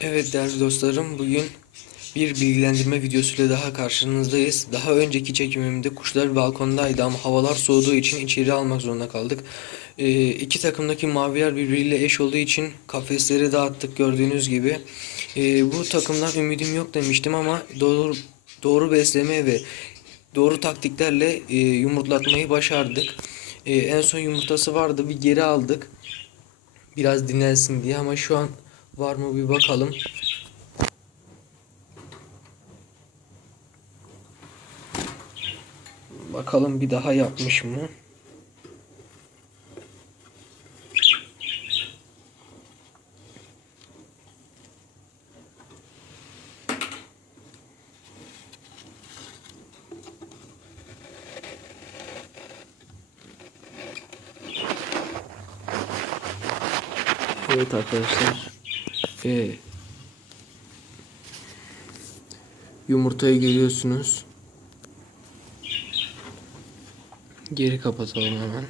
Evet değerli dostlarım bugün bir bilgilendirme videosuyla daha karşınızdayız. Daha önceki çekimimde kuşlar balkondaydı ama havalar soğuduğu için içeri almak zorunda kaldık. Ee, iki takımdaki maviler birbiriyle eş olduğu için kafesleri dağıttık gördüğünüz gibi. Ee, bu takımdan ümidim yok demiştim ama doğru doğru besleme ve doğru taktiklerle e, yumurtlatmayı başardık. Ee, en son yumurtası vardı bir geri aldık. Biraz dinlensin diye ama şu an var mı bir bakalım. Bakalım bir daha yapmış mı? Evet arkadaşlar. Ee, yumurtayı görüyorsunuz. Geri kapatalım hemen.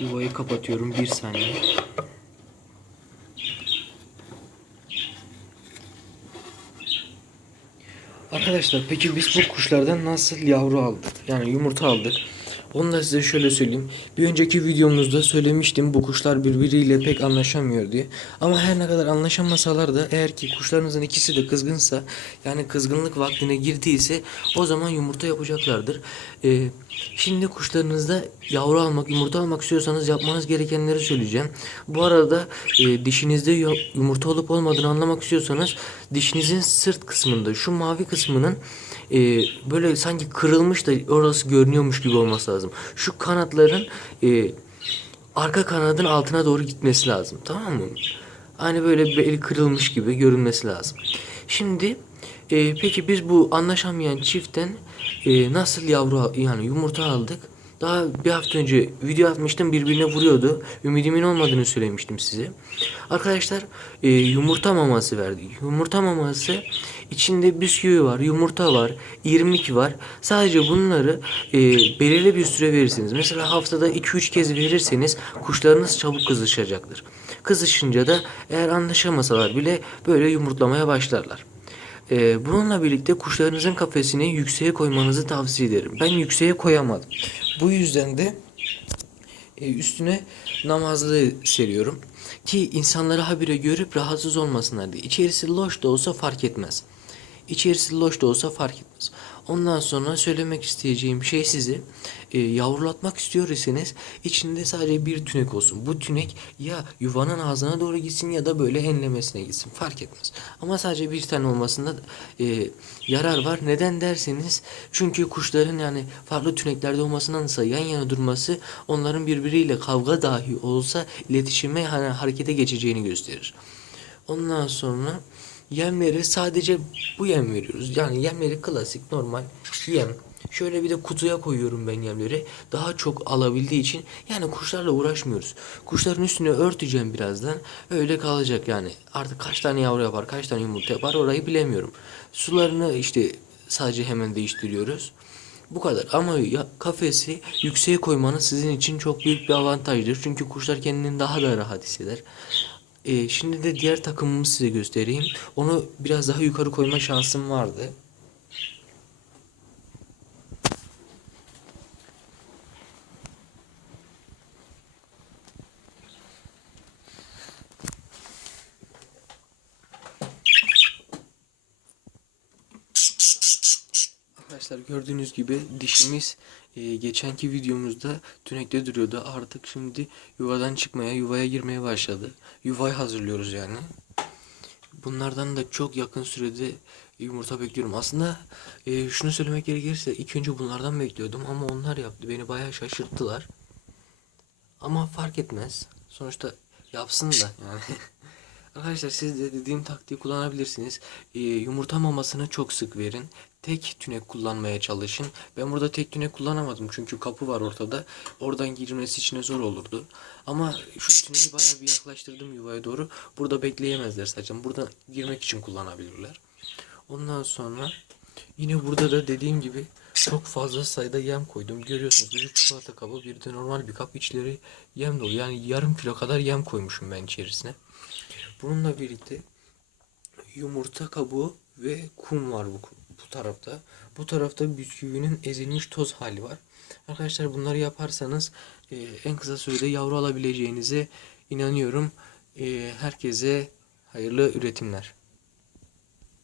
Yuvayı kapatıyorum bir saniye. Arkadaşlar peki biz bu kuşlardan nasıl yavru aldık? Yani yumurta aldık. Onu da size şöyle söyleyeyim. Bir önceki videomuzda söylemiştim bu kuşlar birbiriyle pek anlaşamıyor diye. Ama her ne kadar anlaşamasalar da eğer ki kuşlarınızın ikisi de kızgınsa yani kızgınlık vaktine girdiyse o zaman yumurta yapacaklardır. Ee, şimdi kuşlarınızda yavru almak, yumurta almak istiyorsanız yapmanız gerekenleri söyleyeceğim. Bu arada e, dişinizde yu- yumurta olup olmadığını anlamak istiyorsanız dişinizin sırt kısmında şu mavi kısmının e, böyle sanki kırılmış da orası görünüyormuş gibi olması lazım. Şu kanatların e, arka kanadın altına doğru gitmesi lazım. Tamam mı? Hani böyle beli kırılmış gibi görünmesi lazım. Şimdi e, peki biz bu anlaşamayan çiftten e, nasıl yavru yani yumurta aldık? Daha bir hafta önce video atmıştım birbirine vuruyordu. Ümidimin olmadığını söylemiştim size. Arkadaşlar e, yumurta maması verdi. Yumurta maması içinde bisküvi var, yumurta var, irmik var. Sadece bunları e, belirli bir süre verirsiniz. Mesela haftada 2-3 kez verirseniz kuşlarınız çabuk kızışacaktır. Kızışınca da eğer anlaşamasalar bile böyle yumurtlamaya başlarlar. Ee, bununla birlikte kuşlarınızın kafesini yükseğe koymanızı tavsiye ederim. Ben yükseğe koyamadım. Bu yüzden de e, üstüne namazlı seriyorum. Ki insanları habire görüp rahatsız olmasınlar diye. İçerisi loş da olsa fark etmez. İçerisi loş da olsa fark etmez. Ondan sonra söylemek isteyeceğim şey size e, yavrulatmak istiyor iseniz içinde sadece bir tünek olsun. Bu tünek ya yuvanın ağzına doğru gitsin ya da böyle enlemesine gitsin. Fark etmez. Ama sadece bir tane olmasında e, yarar var. Neden derseniz çünkü kuşların yani farklı tüneklerde olmasındansa yan yana durması onların birbiriyle kavga dahi olsa iletişime hani harekete geçeceğini gösterir. Ondan sonra yemleri sadece bu yem veriyoruz. Yani yemleri klasik normal yem. Şöyle bir de kutuya koyuyorum ben yemleri. Daha çok alabildiği için yani kuşlarla uğraşmıyoruz. Kuşların üstüne örteceğim birazdan. Öyle kalacak yani. Artık kaç tane yavru yapar, kaç tane yumurta yapar orayı bilemiyorum. Sularını işte sadece hemen değiştiriyoruz. Bu kadar ama kafesi yükseğe koymanız sizin için çok büyük bir avantajdır. Çünkü kuşlar kendini daha da rahat hisseder. Ee, şimdi de diğer takımımı size göstereyim. Onu biraz daha yukarı koyma şansım vardı. Arkadaşlar gördüğünüz gibi dişimiz e, geçenki videomuzda tünekte duruyordu. Artık şimdi yuvadan çıkmaya, yuvaya girmeye başladı. Yuvayı hazırlıyoruz yani. Bunlardan da çok yakın sürede yumurta bekliyorum. Aslında e, şunu söylemek gerekirse ilk önce bunlardan bekliyordum ama onlar yaptı. Beni bayağı şaşırttılar. Ama fark etmez. Sonuçta yapsın da yani. Arkadaşlar siz de dediğim taktiği kullanabilirsiniz. Ee, yumurta mamasını çok sık verin. Tek tünek kullanmaya çalışın. Ben burada tek tünek kullanamadım çünkü kapı var ortada. Oradan girmesi içine zor olurdu. Ama şu tüneyi bayağı bir yaklaştırdım yuvaya doğru. Burada bekleyemezler zaten. Buradan girmek için kullanabilirler. Ondan sonra yine burada da dediğim gibi çok fazla sayıda yem koydum. Görüyorsunuz bir çikolata kabı bir de normal bir kap içleri yem dolu. Yani yarım kilo kadar yem koymuşum ben içerisine. Bununla birlikte yumurta kabuğu ve kum var bu, bu tarafta. Bu tarafta bisküvinin ezilmiş toz hali var. Arkadaşlar bunları yaparsanız e, en kısa sürede yavru alabileceğinize inanıyorum. E, herkese hayırlı üretimler.